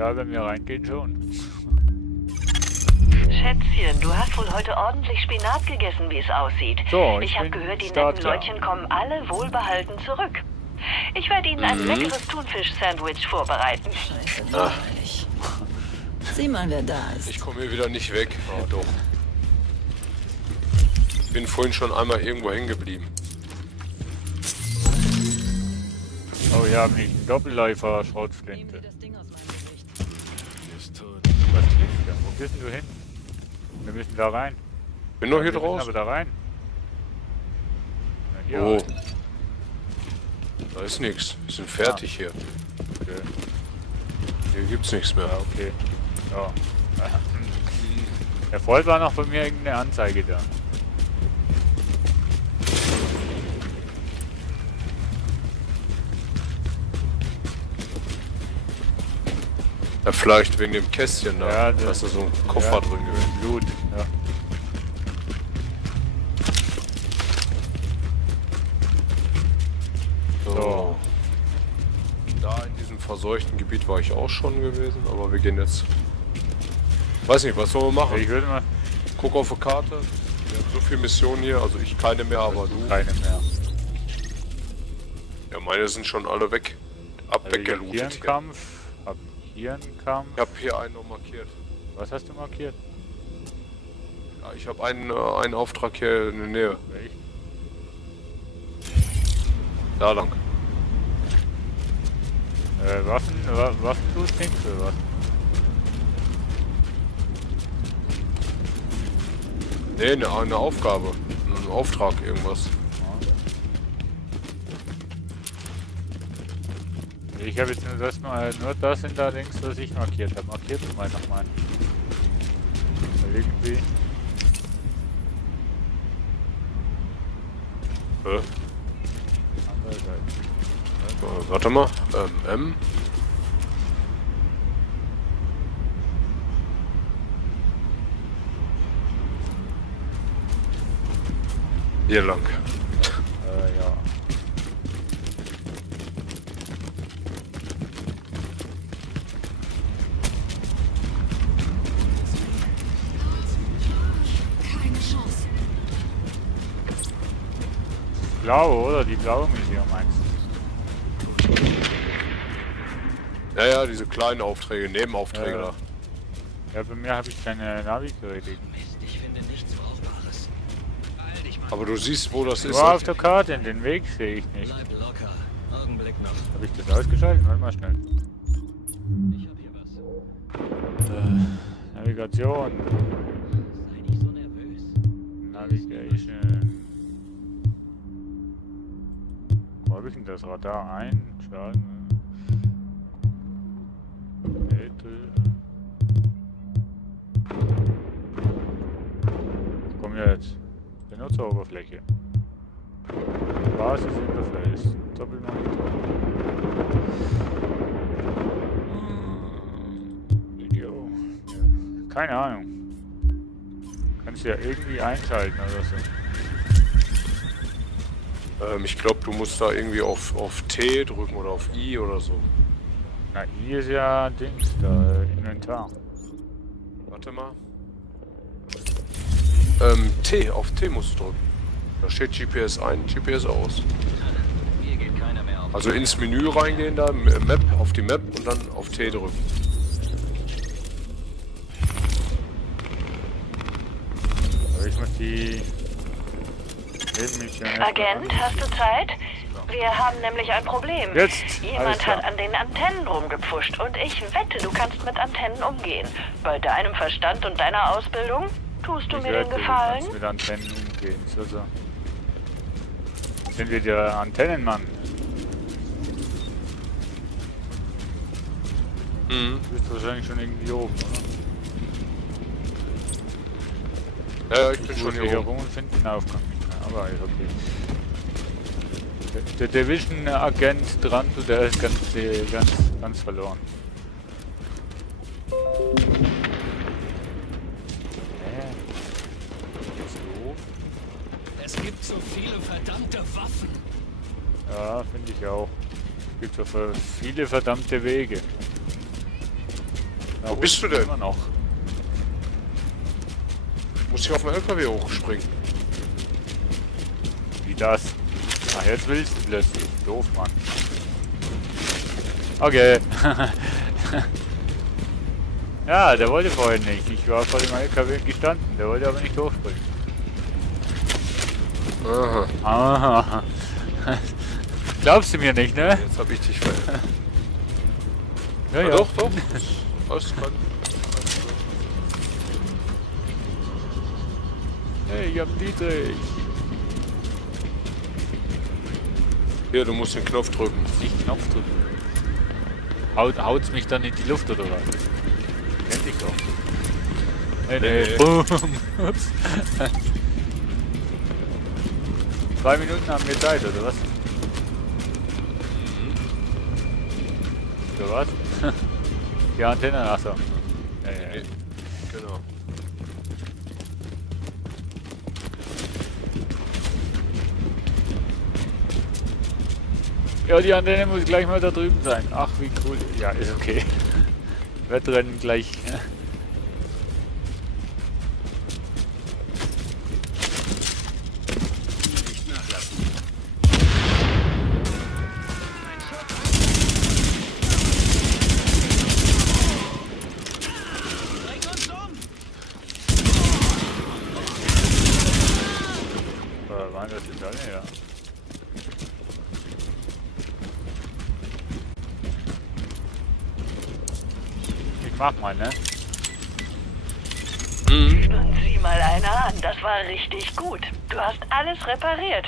Ja, wenn wir reingehen schon. Schätzchen, du hast wohl heute ordentlich Spinat gegessen, wie es aussieht. So, ich habe bin gehört, die netten startklar. Leutchen kommen alle wohlbehalten zurück. Ich werde ihnen ein leckeres Thunfisch-Sandwich vorbereiten. Scheiße, langweilig. Sieh mal, wer da ist. Ich komme hier wieder nicht weg. Oh, doch. Bin vorhin schon einmal irgendwo hängen geblieben. Oh, wir haben nicht einen Doppelläufer Schrotflinte. Das Ding aus meinem Gesicht. Ist tot. Was liegt da? Wo bist denn du hin? Wir müssen da rein. Bin noch hier Wir müssen draußen. aber da rein. Na, hier Oh. rein. Da ist nichts. Wir sind fertig hier. Okay. Hier gibt's nichts mehr. Ja, okay. So. Der Freund war noch bei mir irgendeine Anzeige da. Ja, vielleicht wegen dem Kästchen da. Ja, Da ist da so ein Koffer ja, drin gewesen. Blut, ja. So. Da in diesem verseuchten Gebiet war ich auch schon gewesen, aber wir gehen jetzt. Weiß nicht, was sollen wir machen? Ich würde mal Guck auf die Karte. Wir haben so viele Missionen hier, also ich keine mehr, aber du. keine mehr. Ja, meine sind schon alle weg. Also ich hab hier Weggelootet einen hier. Kampf, hab hier einen Kampf. Ich habe hier einen noch markiert. Was hast du markiert? Ja, ich habe einen Auftrag hier in der Nähe. Welch? Da lang. Waffen du denkst du was? Nee, eine Aufgabe. Ein Auftrag, irgendwas. Ich habe jetzt nur das in der links, was ich markiert habe. Markiert du mal nochmal. Irgendwie. Andere Seite. Warte mal. M. Hier lang. Ja. Keine Chance. Blaue, oder? Die blaue Mission meinst du? Ja, ja, diese kleinen Aufträge, Nebenaufträge Ja. da. Ja, bei mir habe ich keine Navi-Geräte. Mist, ich finde nichts Brauchbares. Beeil dich, Mann. Aber du siehst, wo das ist. Nur auf der Karte, den Weg sehe ich nicht. Bleib locker. Augenblick noch. Habe ich das ausgeschaltet? Warte mal schnell. Ich hab hier was. Navigation. Sei nicht so nervös. Navigation. Wo habe ich denn das Radar einschalten? Komm jetzt. Benutzeroberfläche. Basisinterface. Doppelmonitor. Video. Ja. Keine Ahnung. Kannst du ja irgendwie einschalten oder so. Ich glaube, du musst da irgendwie auf T drücken oder auf I oder so. Na, I ist ja Dings, da Inventar. Warte mal. T, auf T musst du drücken. Da steht GPS ein, GPS aus. Hier geht keiner mehr auf. Also ins Menü reingehen da, Map, auf die Map und dann auf T drücken. Aber ich muss die Nebenmission erst mal Agent, hast du Zeit? Wir haben nämlich ein Problem. Jetzt! Alles Jemand klar. hat an den Antennen rumgepfuscht und ich wette, du kannst mit Antennen umgehen. Bei deinem Verstand und deiner Ausbildung tust du Ich mir wette, den Gefallen? Du kannst mit Antennen umgehen. So. Sind wir der Antennenmann? Mhm. Du bist wahrscheinlich schon irgendwie oben, oder? Ja, ich bin schon hier oben. rum und finde den Aufgang nicht mehr. Aber ist okay. Der Division-Agent Trantel, der ist ganz verloren. Geht's doof? Es gibt so viele verdammte Waffen. Ja, finde ich auch. Es gibt so viele verdammte Wege. Da Wo bist du denn? Immer noch. Muss ich auf den LKW hochspringen? Wie das? Ach, jetzt willst du plötzlich. Doof, Mann. Okay. Ja, der wollte vorhin nicht. Ich war vor dem LKW gestanden. Der wollte aber nicht hochspringen. Aha. Aha. Glaubst du mir nicht, ne? Jetzt hab ich dich verändert. Ja, Ja, doch, doch. Alles kann. Hey, ich hab Dietrich. Hier, du musst den Knopf drücken. Nicht Knopf drücken. Haut's mich dann in die Luft oder was? Kennt ich doch. Nee, Nee. Boom. Ups. 2 Minuten haben wir Zeit, oder was? Für was? Die Antenne, achso. Ja, Nee. Genau. Ja, die Antenne muss gleich mal da drüben sein. Ach, wie cool. Ja, ist okay. Wettrennen gleich. Nicht nachlassen. Bring uns um! Waren das jetzt alle? Ja. Ich mach mal, ne? Und sieh mal einer an, das war richtig gut. Du hast alles repariert.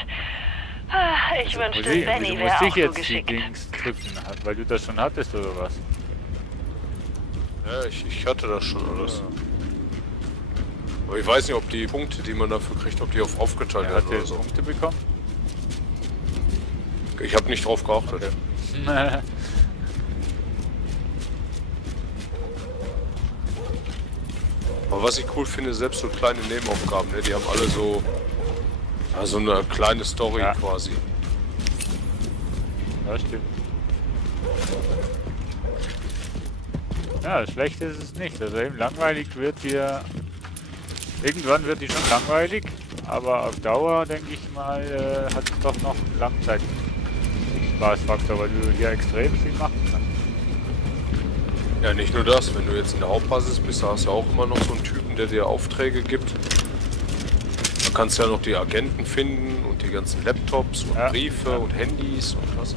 Ah, ich wünschte, Benny Wieso wäre musste auch ich so jetzt die geschickt. Dings drücken? Weil du das schon hattest, oder was? Ja, ich hatte das schon alles. Aber ich weiß nicht, ob die Punkte, die man dafür kriegt, ob die aufgeteilt Ja, werden hast du oder jetzt so. Punkte bekommen? Ich habe nicht drauf geachtet. Okay. Aber was ich cool finde, selbst so kleine Nebenaufgaben, ne, die haben alle so also eine kleine Story Ja. quasi. Ja, stimmt. Ja, schlecht ist es nicht. Also eben langweilig wird hier. Irgendwann wird die schon langweilig, aber auf Dauer, denke ich mal, hat es doch noch einen Langzeit-Spaßfaktor, weil du hier extrem viel machen kannst. Ja, nicht nur das, wenn du jetzt in der Hauptbasis bist, da hast du ja auch immer noch so einen Typen, der dir Aufträge gibt. Da kannst du ja noch die Agenten finden und die ganzen Laptops und Ja. Briefe und Handys und was.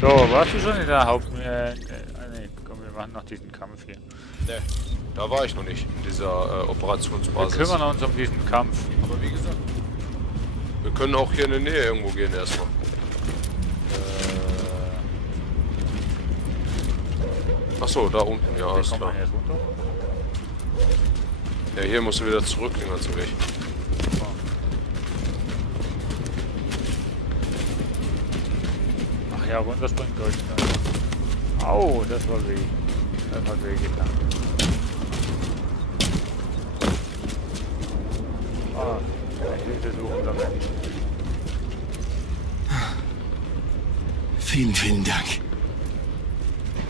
So, warst du schon in der nee, komm, wir machen noch diesen Kampf hier. Ne, da war ich noch nicht, in dieser Wir Operationsbasis. kümmern uns um diesen Kampf. Aber wie gesagt, wir können auch hier in der Nähe irgendwo gehen erstmal. Achso, da unten, ja, Wie alles kommt klar. man jetzt runter? Ja, hier musst du wieder zurück, den ganzen Weg. Ach ja, runterspringen Deutsch. Au, das war weh. Das hat weh getan. Ah, Hilfe suchen der Mensch. Vielen, vielen Dank.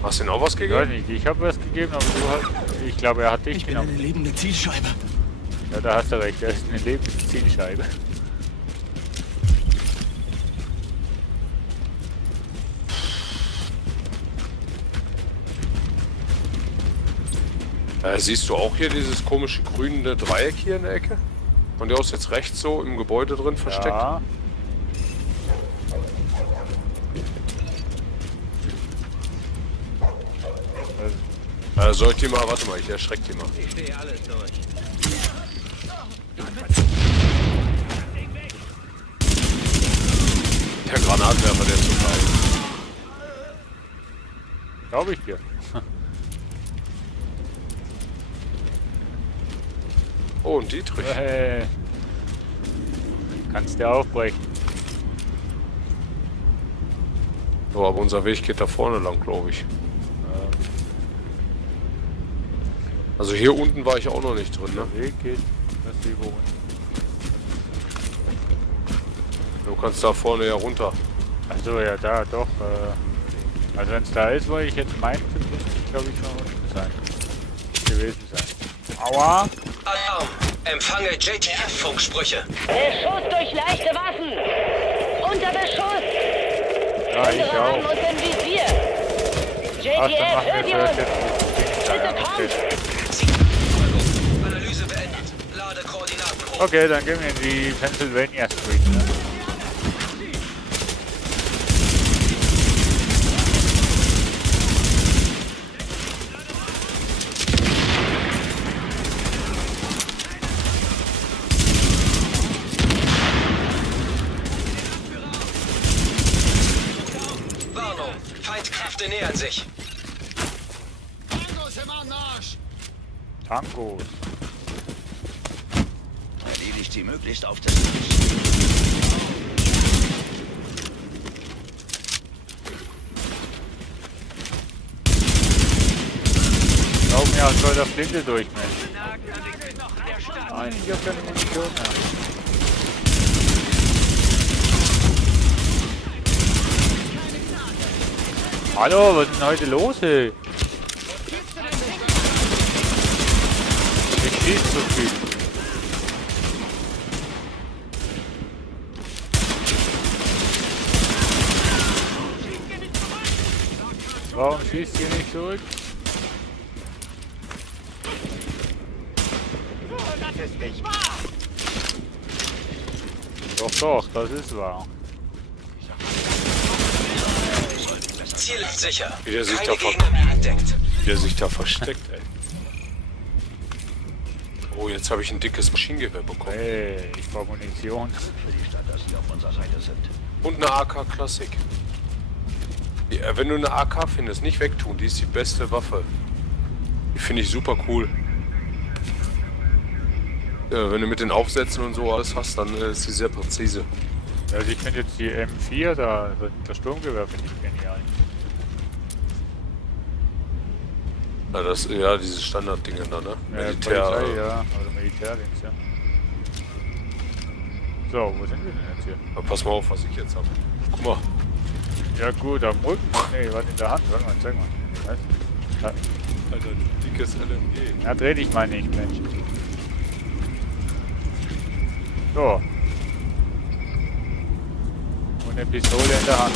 Hast du denn auch was Ich weiß gegeben? nicht, ich habe was gegeben, aber du hast. Ich glaube, er hat dich Ich bin eine genommen. lebende Zielscheibe. Ja, da hast du recht, er ist eine Lebenszielscheibe. Siehst du auch hier dieses komische grüne Dreieck hier in der Ecke? Von der aus jetzt rechts so im Gebäude drin versteckt? Ja. Soll ich die mal, warte mal, ich erschreck die mal. Ich stehe alles durch. Der Granatwerfer, der ist so geil. Glaube ich dir. Oh, und Dietrich. Hey. Kannst du aufbrechen. So, aber unser Weg geht da vorne lang, glaube ich. Also hier unten war ich auch noch nicht drin, ne? Der Weg geht, dass die wohnen. Du kannst da vorne ja runter. Achso, ja, da, doch. Also wenn es da ist, wo ich jetzt meinte, müsste ich glaube ich schon unten sein. Gewesen sein. Aua! Alarm! Empfange JTF-Funksprüche. Beschuss durch leichte Waffen! Unter Beschuss! Ja, ich Unsere haben auch. uns im Visier! Ach, dann JTF, machen hört wir ihr vielleicht uns? jetzt das Ding da. Bitte Okay. Ziel. Analyse beendet. Lade Koordinaten hoch. Okay, dann gehen wir in die Pennsylvania Street. Ne? Warnung! Feindkräfte nähern sich. Tankos. Erledigt sie möglichst auf das Laufen ja soll der Flinte durch, Mensch. Nein, ich hab keine Munition mehr. Hallo, was ist denn heute los, ey? Ich schieß so viel. Warum schießt ihr nicht zurück? Doch, doch, das ist wahr. Ziel ist sicher. Wie der sich Keine da Gegner mehr entdeckt. Wie der sich da versteckt, ey. Oh, jetzt habe ich ein dickes Maschinengewehr bekommen. Hey, ich brauche Munition. Und eine AK Classic. Ja, wenn du eine AK findest, nicht wegtun, die ist die beste Waffe. Die finde ich super cool. Ja, wenn du mit den Aufsätzen und so alles hast, dann ist sie sehr präzise. Also ich finde jetzt die M4 da, das Sturmgewehr finde ich genial. Ja, diese Standarddinger da, ne? Polizei, ja, oder Militärdings, ja. So, wo sind wir denn jetzt hier? Aber pass mal auf, was ich jetzt habe. Guck mal. Ja gut, am Rücken. Nee, was in der Hand? Warte mal, zeig mal. Was? Ja, Alter, dickes LMG. ja, dreh dich mal nicht, Mensch. So. Und eine Pistole in der Hand.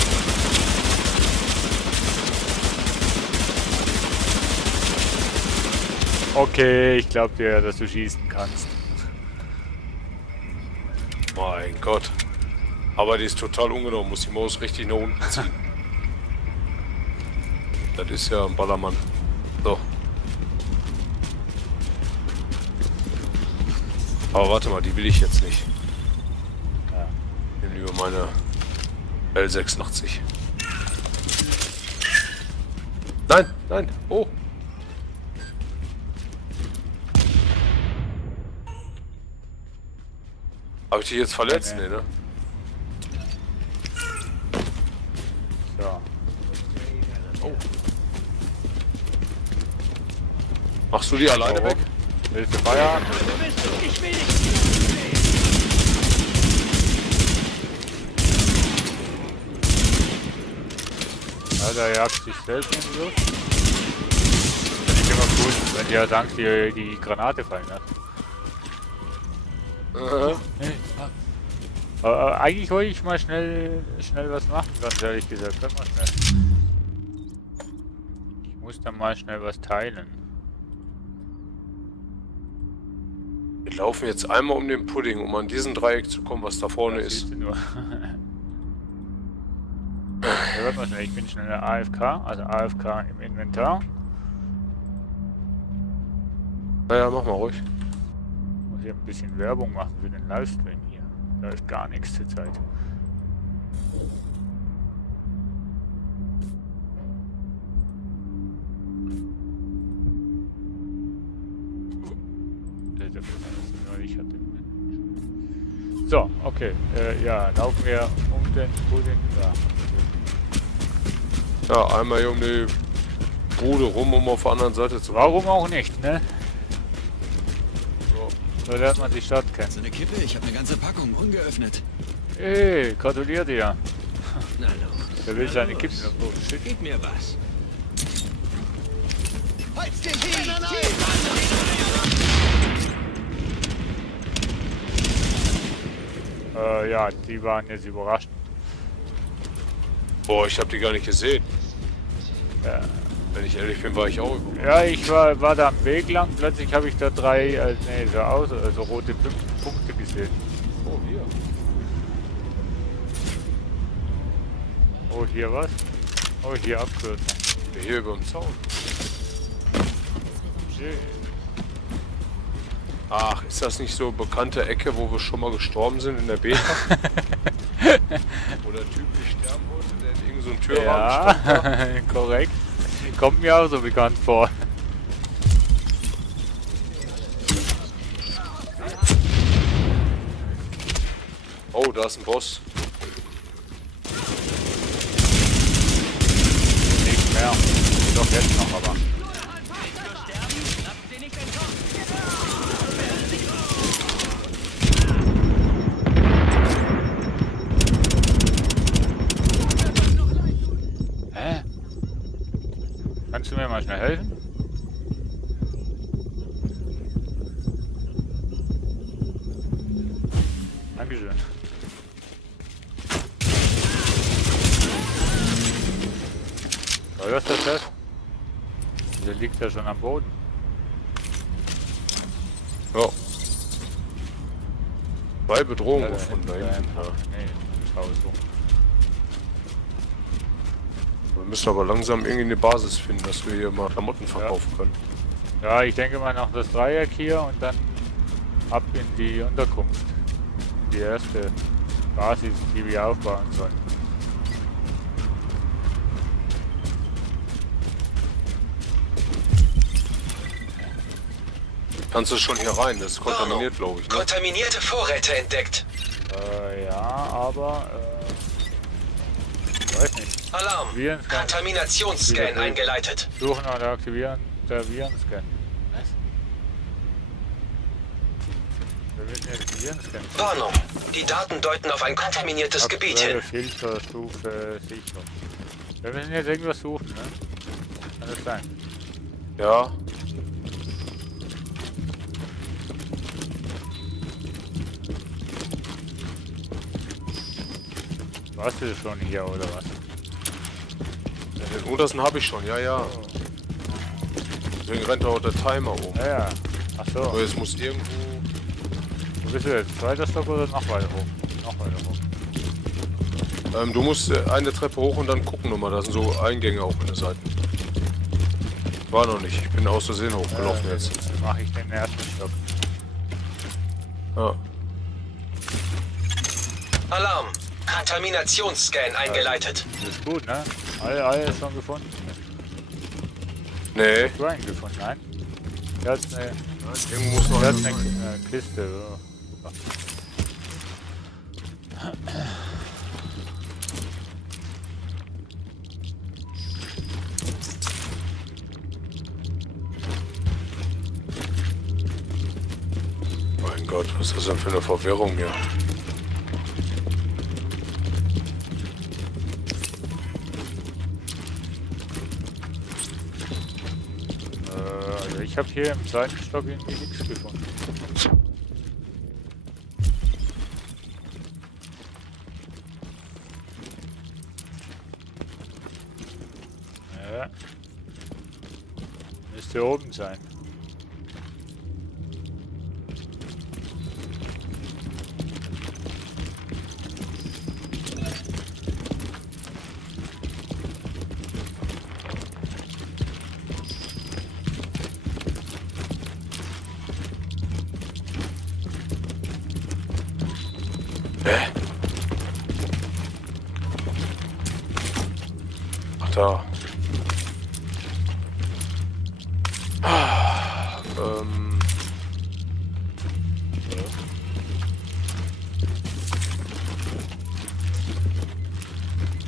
Okay, ich glaub dir, dass du schießen kannst. Mein Gott. Aber die ist total ungenau, muss die Maus richtig nach unten ziehen. Das ist ja ein Ballermann. So. Aber warte mal, die will ich jetzt nicht. Ja. Ich nehme lieber meine L86. Nein, nein, oh. Habe ich dich jetzt verletzt? Nee. Nee, ne? So. Machst du die alleine weg? Willst du Feierabend? Ja, der jagt sich selbst in die Luft. Finde ich immer gut, wenn die halt Angst die Granate fallen lässt. Aber eigentlich wollte ich mal schnell was machen, ganz ehrlich gesagt. Sag mal schnell. Ich muss dann mal schnell was teilen. Wir laufen jetzt einmal um den Pudding, um an diesen Dreieck zu kommen, was da vorne Ja, ist. siehst du nur. Ja, warte mal schnell, ich bin schnell AFK, also AFK im Inventar. Naja, mach mal ruhig. Muss hier ein bisschen Werbung machen für den Livestream hier. Da ist gar nichts zur Zeit. So, okay. Ja, laufen wir um den Pudding. Ja, einmal hier um die Bude rum, um auf der anderen Seite zu Warum auch nicht, ne? So. So lernt man die Stadt kennen. So eine Kippe, ich habe eine ganze Packung ungeöffnet. Ey, gratuliere dir. Na los. Der will seine Kippen. Oh, shit. Gib mir was. Holz den Vieh! Ja, die waren jetzt überrascht. Boah, ich habe die gar nicht gesehen. Ja, Wenn ich ehrlich bin, war ich auch überrascht. ja ich war da am Weg lang, plötzlich habe ich da drei, so rote Punkte gesehen. Oh, hier. Oh, hier was? Oh, hier Abkürzung. Hier über dem Zaun. Ach, ist das nicht so bekannte Ecke, wo wir schon mal gestorben sind in der Beta? Wo der Typ nicht sterben wollte, der in irgendeinem so einen Türrahmen stand. Ja, korrekt. Kommt mir auch so bekannt vor. Oh, da ist ein Boss. Nicht mehr. Doch jetzt noch, aber. Hä? Kannst du mir mal schnell helfen? Dankeschön. Soll das das? Der liegt ja schon am Boden. Ja. Zwei Bedrohungen gefunden da hinten. Ja. Nee, Hausung. Wir müssen aber langsam irgendwie eine Basis finden, dass wir hier mal Klamotten verkaufen können. Ja, ich denke mal noch das Dreieck hier und dann ab in die Unterkunft. Die erste Basis, die wir aufbauen sollen. Kannst du schon hier rein? Das ist kontaminiert, glaube ich. Ne? Kontaminierte Vorräte entdeckt. Ja, aber weiß nicht. Alarm. Virenscan. Kontaminationsscan eingeleitet. Suchen oder aktivieren der Virenscan. Was? Wir müssen jetzt Virenscan. Warnung. Die Daten deuten auf ein kontaminiertes Gebiet hin. Filterstufe Sicherung. Wir müssen jetzt irgendwas suchen, ne? Kann das sein? Ja. Warst du schon hier oder was? Den untersten habe ich schon, ja, ja. Deswegen rennt auch der Timer um. Ja, ja. Ach so. Aber jetzt muss irgendwo. Wo bist du jetzt? Zweiter Stock oder noch weiter hoch? Noch weiter hoch. Du musst eine Treppe hoch und dann gucken nochmal. Da sind so Eingänge auch an der Seite. War noch nicht. Ich bin aus Versehen hochgelaufen jetzt. Dann mache ich den ersten Stock. Ja. Alarm. Kontaminationsscan eingeleitet. Das ist gut, ne? Alle schon gefunden. Nee. Du einen gefunden, nein? Der hat eine, Irgendwo muss noch der hat eine eine Kiste. So. Super. Mein Gott, was ist das denn für eine Verwirrung hier? Also ich habe hier im zweiten Stock irgendwie nichts gefunden. Ja. Müsste oben sein. Hä? Ach da.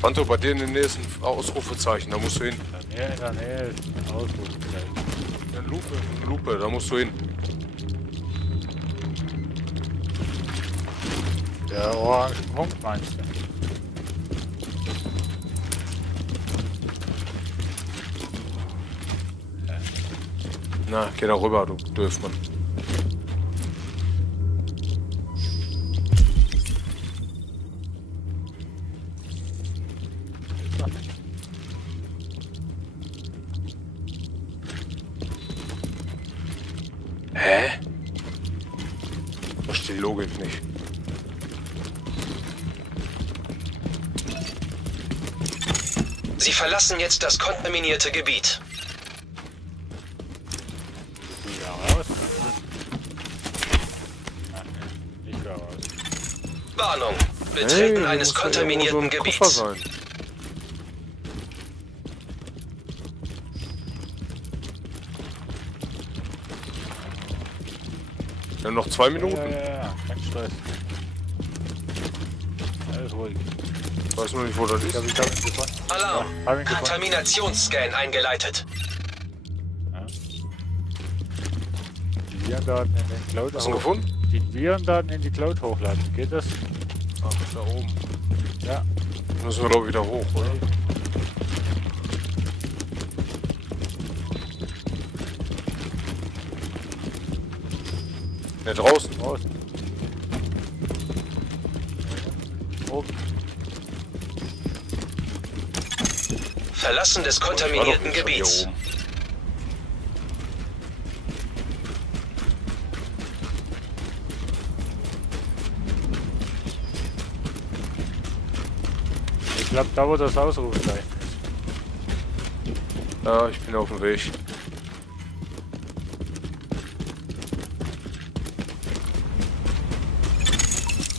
Panto, bei dir in den nächsten Ausrufezeichen, da musst du hin. In der Nähe ist ein Ausrufezeichen. Eine Lupe, da musst du hin. Der orange Punkt meinst du? Na, geh da rüber, du Döfmann. Hä? Verstehe die Logik nicht. Sie verlassen jetzt das kontaminierte Gebiet. Ja, raus. Ach, nee, nicht da raus. Warnung. Betreten Hey, eines muss ja irgendwo so kontaminierten ein Koffer Gebiets. sein. Wir haben noch 2 Minuten. Ja, kein Stress. Alles ruhig. Ich weiß nur nicht, wo das Ich ist. glaube, ich habe ihn gefunden. Alarm. Hab ihn gefunden. Kontaminationsscan eingeleitet. Ja. Die Virendaten in den Cloud Hast du ihn hoch- gefunden? Die Virendaten in die Cloud hochladen. Geht das? Ach, da oben. Ja. Müssen wir, glaube ich, wieder hoch, oder? Ne, draußen. Draußen. Oben. Verlassen des War doch kontaminierten nicht schon hier Gebiets. oben. Ich glaube, da wo das Ausrufezeichen ist. Ja, ich bin auf dem Weg.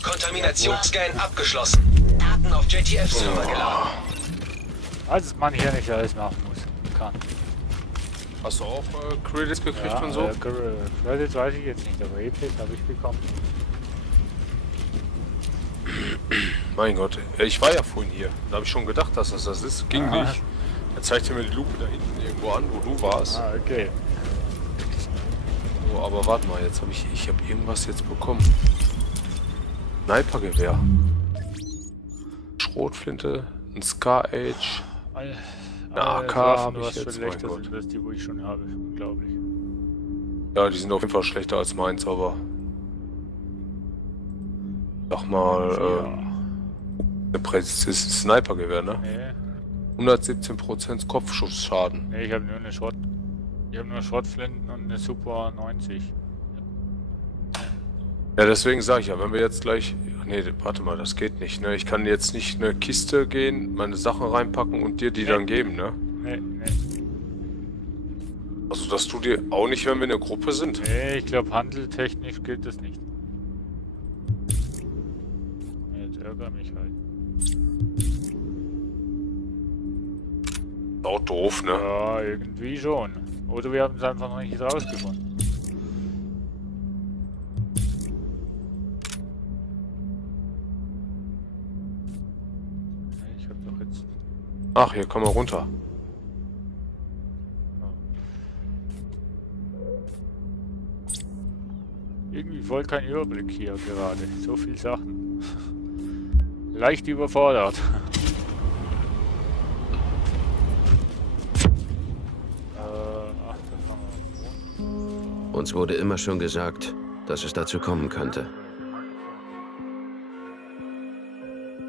Kontaminationsscan abgeschlossen. Daten auf JTF-Server geladen. Als man hier nicht alles machen muss. Kann. Hast du auch Credits gekriegt Ja, und so? Credits weiß ich jetzt nicht, aber EPs habe ich bekommen. Mein Gott, ich war ja vorhin hier. Da habe ich schon gedacht, dass das ist. Ging Aha. nicht. Er zeigte mir die Lupe da hinten irgendwo an, wo du warst. Ah, okay. So, aber warte mal, jetzt habe ich habe irgendwas jetzt bekommen. Snipergewehr. Schrotflinte, ein Scar Age. Alle AK Waffen, hab ich was jetzt, schlechter mein sind, als die, wo ich schon habe. Unglaublich. Ja, die sind auf jeden Fall schlechter als meins, aber. Sag mal, eine präzise Snipergewehr, ne? Nee, 117% Kopfschussschaden. nee, ich habe nur eine Schrott. Ich habe nur Schrottflinten und eine Super 90. Ja, deswegen sage ich ja, wenn wir jetzt gleich... Nee, warte mal, das geht nicht, ne? Ich kann jetzt nicht eine Kiste gehen, meine Sachen reinpacken und dir die dann geben, ne? Nee. Also das tut dir auch nicht, wenn wir in der Gruppe sind. Nee, ich glaube, handeltechnisch gilt das nicht. Jetzt ärgere mich halt. Ist auch doof, ne? Ja, irgendwie schon. Oder wir haben es einfach noch nicht rausgefunden. Ich hab doch jetzt... Ach, hier kann man runter. Irgendwie voll kein Überblick hier gerade. So viel Sachen. Leicht überfordert. Ach, da kann man... Uns wurde immer schon gesagt, dass es dazu kommen könnte.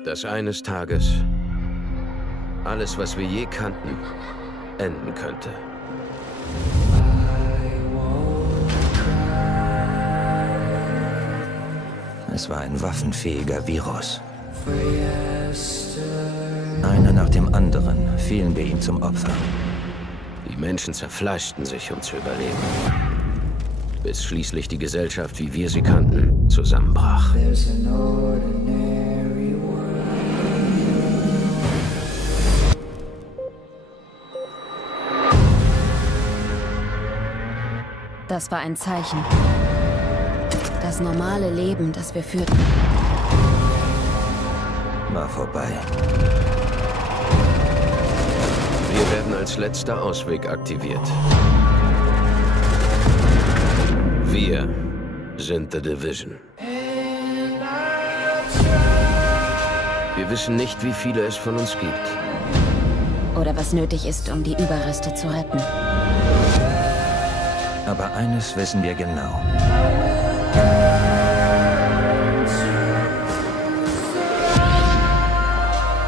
Dass eines Tages alles, was wir je kannten, enden könnte. Es war ein waffenfähiger Virus. Einer nach dem anderen fielen wir ihm zum Opfer. Die Menschen zerfleischten sich, um zu überleben. Bis schließlich die Gesellschaft, wie wir sie kannten, zusammenbrach. Das war ein Zeichen. Das normale Leben, das wir führten, War vorbei. Wir werden als letzter Ausweg aktiviert. Wir sind The Division. Wir wissen nicht, wie viele es von uns gibt. oder was nötig ist, um die Überreste zu retten. Aber eines wissen wir genau.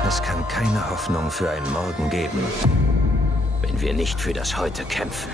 Es kann keine Hoffnung für einen Morgen geben, Wenn wir nicht für das Heute kämpfen.